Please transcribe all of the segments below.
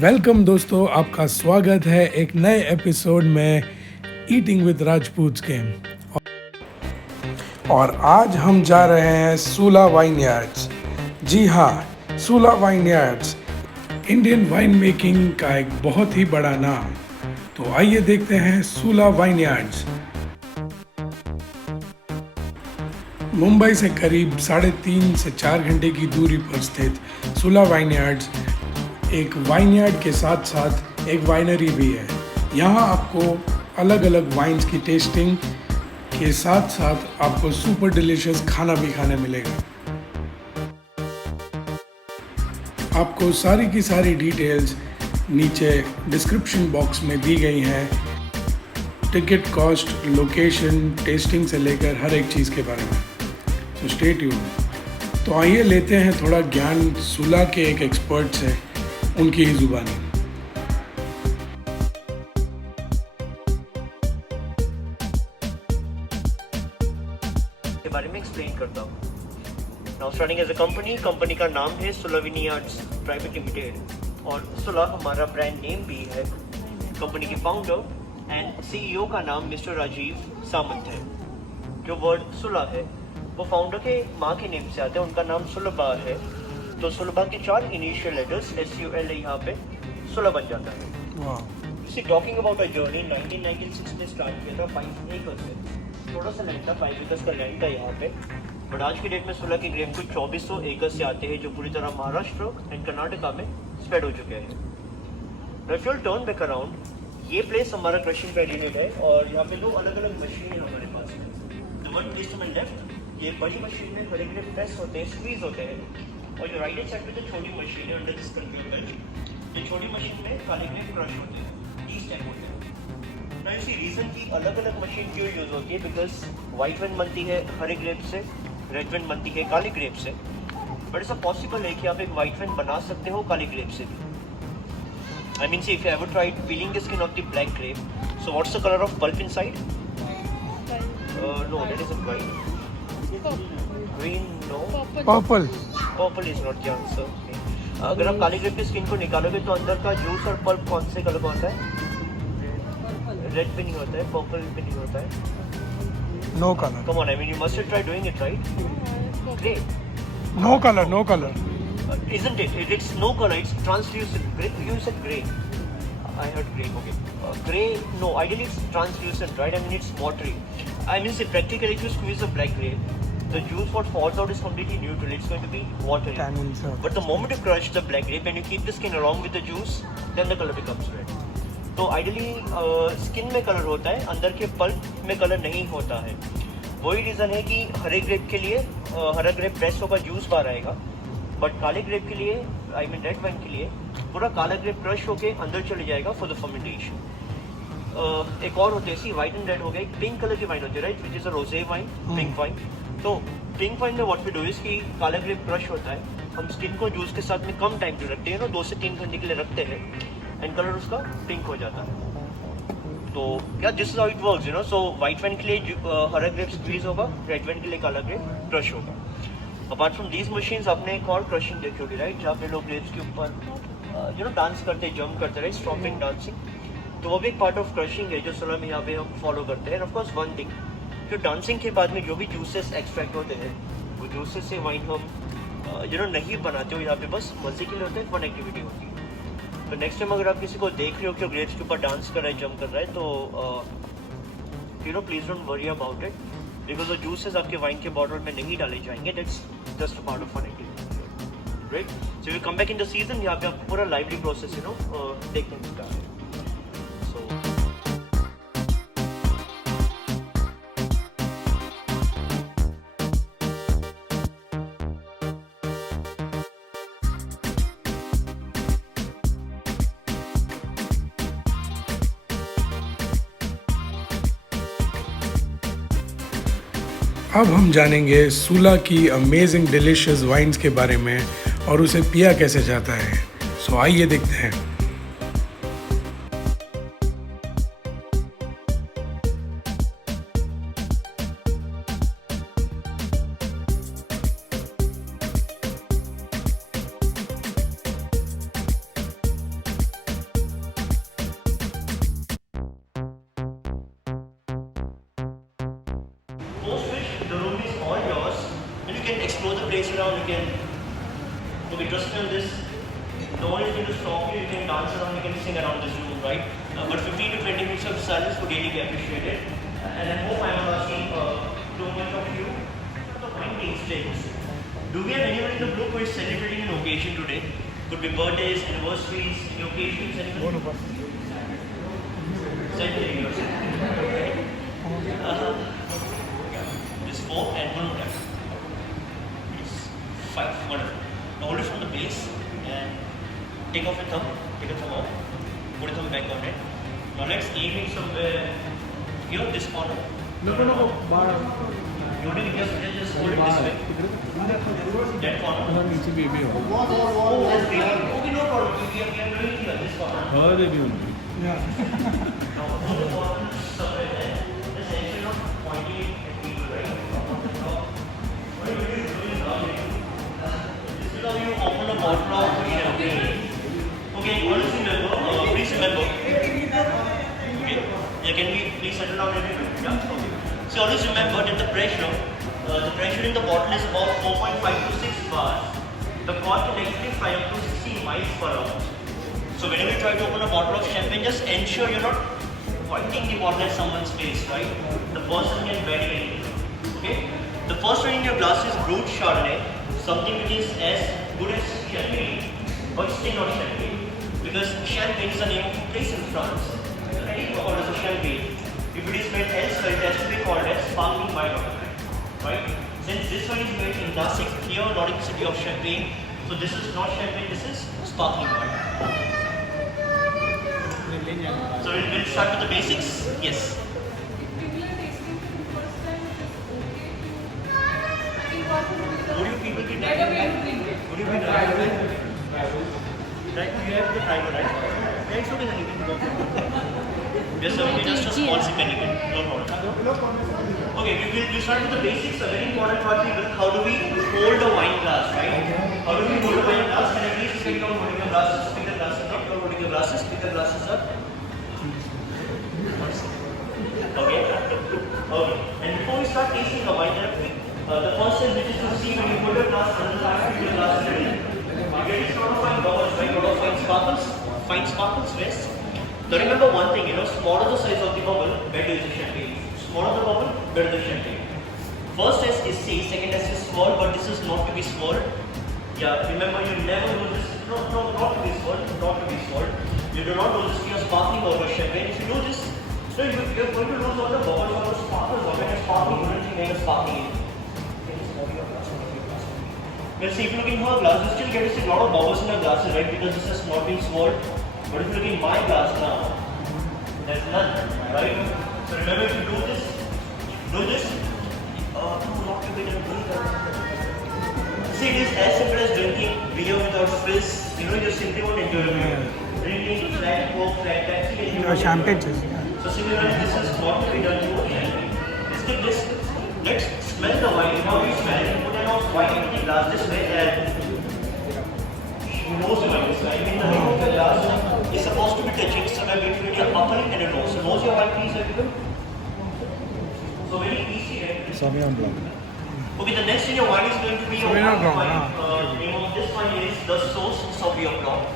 Welcome दोस्तों, आपका स्वागत है एक नए एपिसोड में ईटिंग विद राजपूत के। और आज हम जा रहे हैं सूला वाइनयार्ड्स। जी हाँ, सूला वाइनयार्ड्स इंडियन वाइन मेकिंग का एक बहुत ही बड़ा नाम। तो आइए देखते हैं सूला वाइनयार्ड्स। मुंबई से करीब 3.5 से 4 घंटे की दूरी पर स्थित सूला वाइनयार्ड्स एक वाइनयार्ड के साथ साथ एक वाइनरी भी है। यहाँ आपको अलग अलग वाइन्स की टेस्टिंग के साथ साथ आपको सुपर डिलीशियस खाना भी खाने मिलेगा। आपको सारी की सारी डिटेल्स नीचे डिस्क्रिप्शन बॉक्स में दी गई हैं। टिकट कॉस्ट, लोकेशन, टेस्टिंग से लेकर हर एक चीज़ के बारे में। तो स्टे ट्यून्ड। तो आइए लेते हैं थोड़ा ज्ञान सूला के एक एक्सपर्ट से, उनकी ही जुबानी। के बारे में एक्सप्लेन करता हूँ। Now starting as a company का नाम है सूला वाइनयार्ड्स प्राइवेट लिमिटेड और सूला हमारा ब्रांड नेम भी है। कंपनी के फाउंडर एंड सीईओ का नाम मिस्टर राजीव सामंत है। जो वर्ड सूला है वो फाउंडर के माँ के नेम से आता है, उनका नाम सुलभा है। तो सुलभा के 4 इनिशियल लेटर्स SUL यहाँ पे सूला बन जाता है। टॉकिंग अबाउट अ जर्नी 1996 में स्टार्ट किया था 5 एकड़ से। थोड़ा सा लैंड था, 5 एकड़ का लैंड था यहाँ पे। बट आज की डेट में सूला के ग्रेप कुछ 2400 एकड़ से आते हैं, जो पूरी तरह महाराष्ट्र एंड कर्नाटका में स्प्रेड हो चुके हैं। If U turn back around, ये प्लेस हमारा क्रशिंग का यूनिट है और यहाँ पे 2 अलग अलग मशीन है हमारे पास में। The one place to my left, ये बड़ी मशीन में हर एक ग्रेप प्रेस होते हैं, स्क्वीज होते हैं। और जो राइट हैंड साइड में जो छोटी मशीन है अंडर दिस कंट्रोल बेंच, ये छोटी मशीन में काले ग्रेप क्रश होते हैं, इस टाइप होते हैं। ना इसी रीजन की अलग अलग मशीन क्यों यूज होती है, बिकॉज वाइट वाइन बनती है हरे ग्रेप से, रेड वाइन बनती है काले ग्रेप से। बट ऐसा पॉसिबल है कि आप एक वाइट वाइन बना सकते हो काले ग्रेप से भी। I mean, see, if you ever tried peeling the skin of the black grape, so what's the color of pulp inside? No, that isn't white. Green, no. Purple. Purple is not the answer. अगर आप काली grep की skin को निकालोगे तो अंदर का juice और pulp कौन से कलर का होता है? रेड भी नहीं होता है, पर्पल भी नहीं होता है। No colour. Come on, I mean, you must have tried doing it, right? Grey. No colour, no colour. Isn't it? It's no color. It's translucent. Grey. You said grey. I heard grey. Okay. Grey. No. Ideally, it's translucent, right? I mean, it's watery. I mean, see, practically, if you squeeze a black grape, the juice what falls out is completely neutral. It's going to be watery. But the moment you crush the black grape and you keep the skin along with the juice, then the color becomes red. तो ideally skin में colour होता है, अंदर के pulp में colour नहीं होता है। वही रीज़न है कि हरे ग्रेप के लिए हरा ग्रेप प्रेस होगा, जूस बाहर आएगा। बट काले ग्रेप के लिए, आई मीन रेड वाइन के लिए, पूरा काला ग्रेप क्रश होके अंदर चले जाएगा फॉर द फर्मेंटेशन। एक और होते हैं, सी वाइट एंड रेड हो गया, एक पिंक कलर की वाइन होती है, राइट, विच इज अ रोजे वाइन, पिंक वाइन। तो पिंक वाइन में व्हाट वी डू इज कि काला ग्रेप क्रश होता है, हम स्किन को जूस के साथ में कम टाइम के लिए रखते हैं ना, 2 से 3 घंटे के लिए रखते हैं, एंड कलर उसका पिंक हो जाता है। तो क्या this is how it works, you know. So white wine के लिए हरा ग्रेप स्क्वीज होगा, रेड वाइन के लिए काला ग्रेप क्रश होगा। अपार्ट फ्रॉम दीज मशीन्स आपने एक और क्रशिंग देखी होगी, राइट, जहाँ पे लोग ग्रेप्स के ऊपर यू नो डांस करते, जंप करते, राइट, स्टॉम्पिंग डांसिंग। तो वो भी एक पार्ट ऑफ क्रशिंग है जो सूला में यहाँ पे हम फॉलो करते हैं। ऑफ कोर्स वन थिंग, जो डांसिंग के बाद में जो भी जूसेस एक्सट्रैक्ट होते हैं, वो जूसेस से वाइन हम यू नो नहीं बनाते हो, यहाँ पे बस मजे के लिए होते हैं, फन एक्टिविटी होती है। तो नेक्स्ट टाइम अगर आप किसी को देख रहे हो कि ग्रेप्स के ऊपर डांस कर रहा है, जंप कर रहा है, तो you know please don't worry about it, because वो जूसेस आपके वाइन के बॉटल में नहीं डाले जाएंगे। That's just a part of fun activity, right. So we come back in the season, यहाँ पे आपको पूरा लाइवली प्रोसेस यू नो देखने मिलता है। अब हम जानेंगे सूला की अमेजिंग डिलीशियस वाइन्स के बारे में और उसे पिया कैसे जाता है। सो आइए देखते हैं। explore the place around. You can, okay, just film this. No one is going to stop you. You can dance around. You can sing around this room, right? But 15 to 20 minutes of silence would really be appreciated. And I hope I am not asking too much of you. The wine tastings. Do we have anyone in the group who is celebrating an occasion today? Could be birthdays, anniversaries, any occasions, anyone? One of us. Century or something. This 4 and 1 more. Yes. 5. Wonderful. Now hold it from the base and take off your thumb. Take a thumb off. Put your thumb back on it. Now let's aim it somewhere. You know this corner. No. You didn't just hold it this way. That corner. Oh, that's great. Okay, no problem. We are doing it here. This corner. Yeah. Now hold the corner somewhere there. Just instead of pointing it at people, right? What are you doing now? This is how you open a bottle of champagne. Okay, always remember, please remember. Okay, yeah, can we please settle down everyone? Yeah, okay. So always remember that the pressure in the bottle is about 4.5 to 6 bars. The cork can actually fly up to 60 miles per hour. So whenever you try to open a bottle of champagne, just ensure you're not pointing the bottle at someone's face, right? The person can badly anything. Okay? The first one in your glass is brut Chardonnay, something which is as good as champagne, but still not champagne. Because champagne is the name of a place in France. It's called as a champagne. If it is made elsewhere, it has to be called as sparkling wine, right? Since this one is made in La here, Nordic city of Champagne, so this is not champagne, this is sparkling wine. So we'll start with the basics. Yes. Would you people be driving? Would you be driving? Right, you have the driver, right? Yeah, it's okay, then you can go. Yes, sir, we just a small sip and you can, no problem. Okay, we'll start with the basics. A very important part, how do we hold a wine glass, right? How do we hold a wine glass? Can I please speak on holding the glasses, pick the glasses up, holding the glasses, pick the glasses up. Okay. Okay. And before we start tasting the wine, the first thing which is to see when you put your glass under the glass is ready. You get a sort of fine bubbles, right? A lot of fine sparkles, yes. Now remember one thing, smaller the size of the bubble, better is the champagne. Smaller the bubble, better the champagne. First test is C, second test is swirl, but this is not to be swirled. Yeah, remember you never do this, not to be swirled, not to be swirled. You do not do this to your sparkling or your champagne. If you do this, so you're going to lose all the bubbles, all the sparkles, or when you're sparkling, you don't think you're sparkling. Well, see, if you look in her glass, you still get to see a lot of bubbles in her glasses, right? Because this has not been swirled. But if you look in my glass now, there's none, right? So remember, if you do this, not to be done. See, it is as simple as drinking beer without fizz. You simply won't enjoy the beer. Drinking flat coke, flat Pepsi, and you won't champagne. So similarly, this is not to be done to champagne. Let's take this. Let's smell the wine. How do you smell it? Put enough wine in the glass this way and nose wine. So I mean, the name of the glass is supposed to be touching somewhere between your upper lip and your nose. So nose your wine, please, everyone. So very easy, right? Sauvignon Blanc. Okay, the next in your wine is going to be your Sauvignon Blanc. The name of this wine is the Sauce Sauvignon Blanc.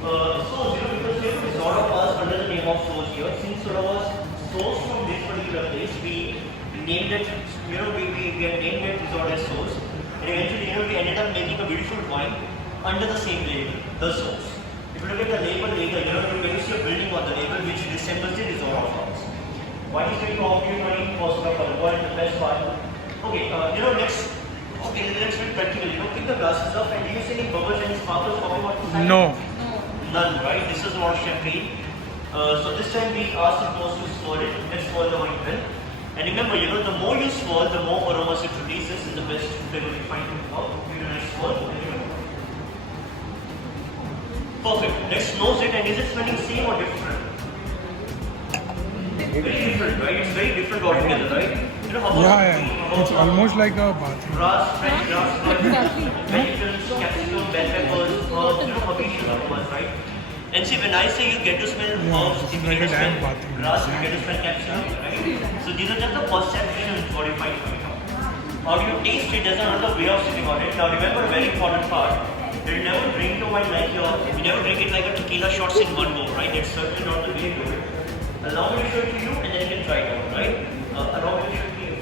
Sauce, because there is a lot of us under the name of Sauce here. Since there was Sauce from this particular place, we named it, we have named it resort as Sauce. And eventually, we ended up making a beautiful wine under the same label, the Sauce. If you look at the label later, you can see a building on the label which resembles the resort of ours. Wine is going to offer you 20% of the best part. Okay, next. Okay, let's be practical. Pick the glasses up and do you see any bubbles, any sparkles popping out the side? No. None, right? This is not champagne. So this time we asked the host to swirl it. Let's swirl the wine well. And remember, the more you swirl, the more aromas it releases and the best flavor you find it out. Let's swirl. Perfect. Let's nose it, and is it smelling same or different? Very different, right? It's very different altogether, right? It's almost like a bathroom. Grass, fresh grass, vegetables, capsicum, bell peppers, herbs, herbaceous aromas, right? And see, when I say you get to smell herbs, you get to smell grass, you get to smell capsicum, right? So these are just the perceptions what you find coming out. how you taste it, there's another way of sitting on it. Now remember a very important part. You never drink your wine like you never drink it like a tequila shots in one go, right? That's certainly not the way to do it. Allow me to show it to you and then you can try it out, right? Allow me to show it to you.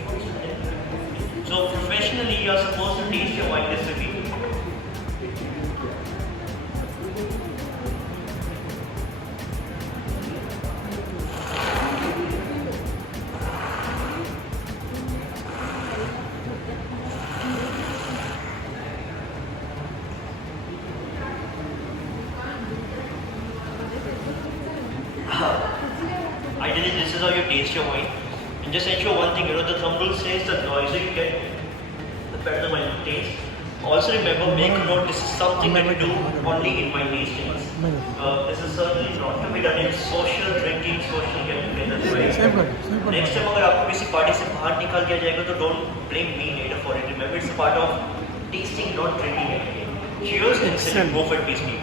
So professionally, you are supposed to taste your wine recipe. Ideally, this is how you taste your wine. And just ensure one thing, the thumb rule says the noisier you get, the better the wine tastes. Also remember, make a note, this is something that we do only in wine tastings. This is certainly not to be done in social drinking, social get-togethers, right? Next time, अगर आपको किसी party से बाहर निकाल दिया जाएगा, तो don't blame me later for it. Remember, it's a part of tasting, not drinking it. Cheers and then go for tasting.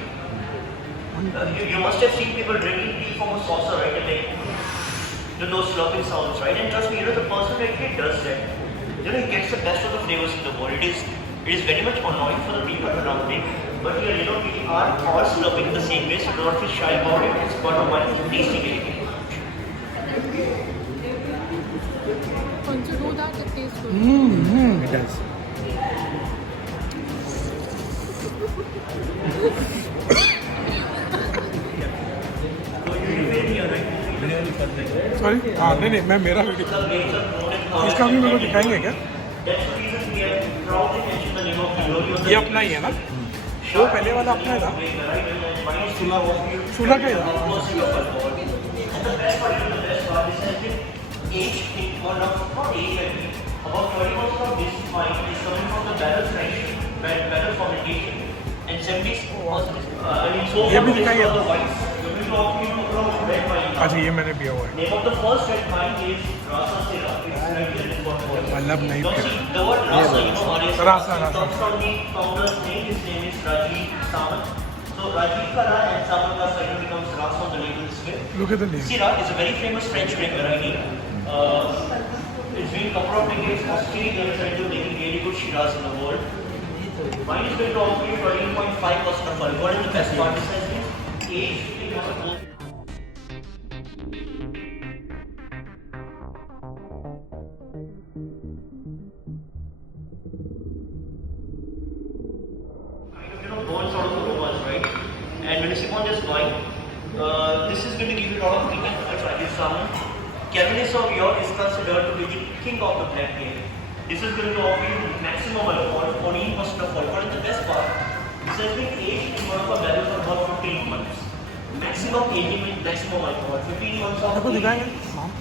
You must have seen people drinking tea from a saucer, right? And like, those slopping sounds, right? And trust me, the person right here does that. He gets the best of the flavors in the world. It is very much annoying for the people around me. But here, we are all slurping the same way, so do not feel shy about it. It's part of my tasting anything. Once you do that, it tastes good. It does. Sorry हाँ नहीं मैं मेरा video इसका भी मेरे को दिखाएंगे क्या ये अपना ही है ना वो पहले वाला अपना है ना सुलह का ही था ये भी दिखाइए अच्छा ये मैंने पिया हुआ है मतलब नहीं रासा Look at the name. Syrah is a very famous French drink variety. It's been a couple of decades. Australia is trying to making really good Shiraz in the world. Mine is going to offer you 13.5% of alcohol. What is the best part? This has been aged in a burns out of the aromas, right? And when you sip on this wine, this is going to give you a lot of kick and Rajasthan salmon. Cabernet Sauvignon is considered to be the king of the black ale. This is going to offer you maximum alcohol, 14% of alcohol. And the best part, this has been aged in one of our barrels for about 15 months. Maximum aging with maximum alcohol. 15 months of aging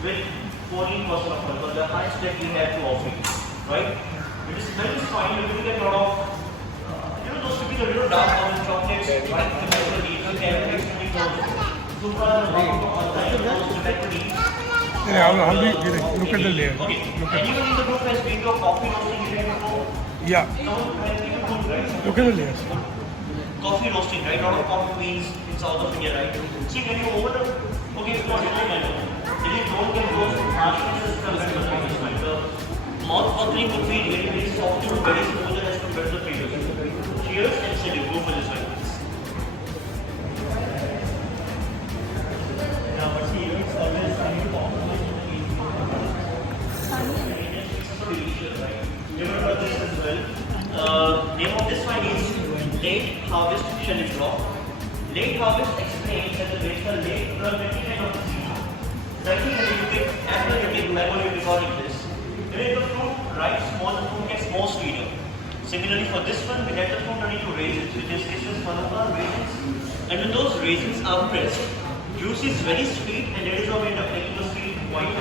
with 14% of alcohol, the highest that we have to offer you, right? It is very fine. You will get a lot of those typical dark orange chocolates, right? I'll be look at the layer. Okay. Anyone in the group has been to a coffee roasting event before? Yeah. Look at the layers. Coffee roasting, right? A lot of coffee beans in south of India, right? See, when you open up, okay, it's not really manual. Then you don't get those harshness compared to the previous one. The mouth-watering would be really, really soft and very smooth as compared to the previous one. Cheers and say you go for this one. Name of this one is Late Harvest Shelly Drop. Late Harvest explains that the late productivity end of the season. Likely that you get athletic level you're recording this. When the fruit ripes more, the fruit gets more sweeter. Similarly for this one, we let the fruit turn into raisins, which is this is one of our raisins. And when those raisins are pressed, juice is very sweet and that is how we end up making the sweet wine.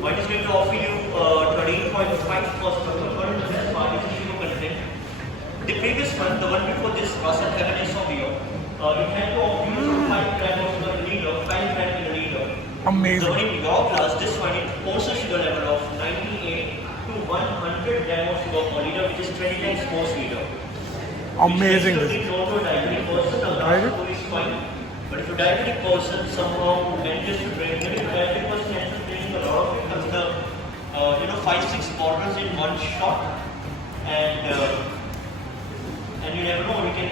Wine is going to offer you 13.5% alcohol in the best part, which is sugar content. The previous one, the one before this, was a Cabernet Sauvignon. It had to offer you 5 grams of sugar in a liter, 5 grams in a liter. Amazing. So in your glass, this one, it holds a sugar level of 98 to 100 grams of sugar per liter, which is 20 times more sweeter. Amazing. Which is known to a diabetic person, a glass of is fine. But if a diabetic person somehow manages to drink, maybe a diabetic person ends up drinking a lot of it, because the 5-6 bottles in one shot, and you never know. He can,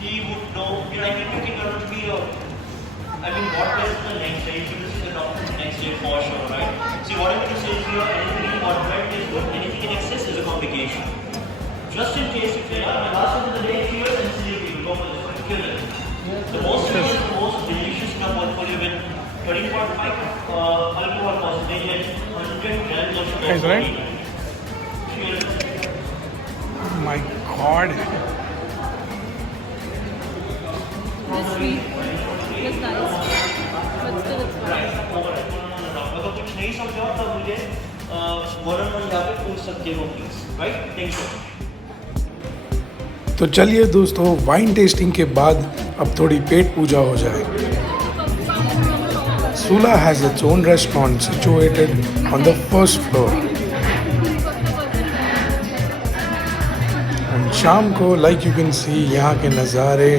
he would know. I mean, you can not be I mean, what is the next day? You should see the doctor the next day for sure, right? See, what I'm going to say is here, anything in moderate is good, anything in excess is a complication. Just in case if you are, the last end of the day, fever sensitive, you go for this one, kill it. The most serious, the most delicious in our portfolio with 13.5 alcohol percentage and 100 grams of sugar. That's right. My God. This sweet, this nice, but still it's fine. अगर कुछ नहीं समझा तो मुझे वन-on-one जाके पूछ सकते हो प्लीज, राइट? Thank you. तो चलिए दोस्तों, वाइन टेस्टिंग के बाद अब थोड़ी पेट पूजा हो जाए। Sula has its own restaurant situated on the first floor. And शाम को like you can see यहाँ के नज़ारे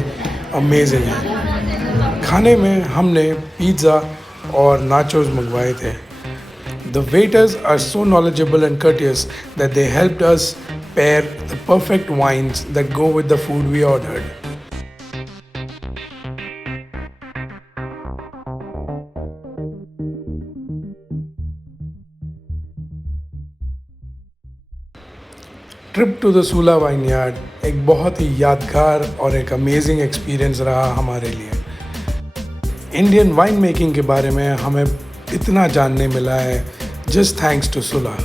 अमेजिंग हैं। खाने में हमने पिज़्ज़ा और नाचोस मंगवाए थे। The waiters are so knowledgeable and courteous that they helped us pair the perfect wines that go with the food we ordered. Trip to the Sula vineyard एक बहुत ही यादगार और एक अमेजिंग एक्सपीरियंस रहा हमारे लिए। इंडियन वाइन मेकिंग के बारे में हमें इतना जानने मिला है just thanks to Sula.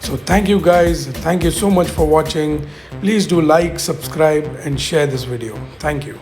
So thank you guys, thank you so much for watching. Please do like, subscribe and share this video. Thank you.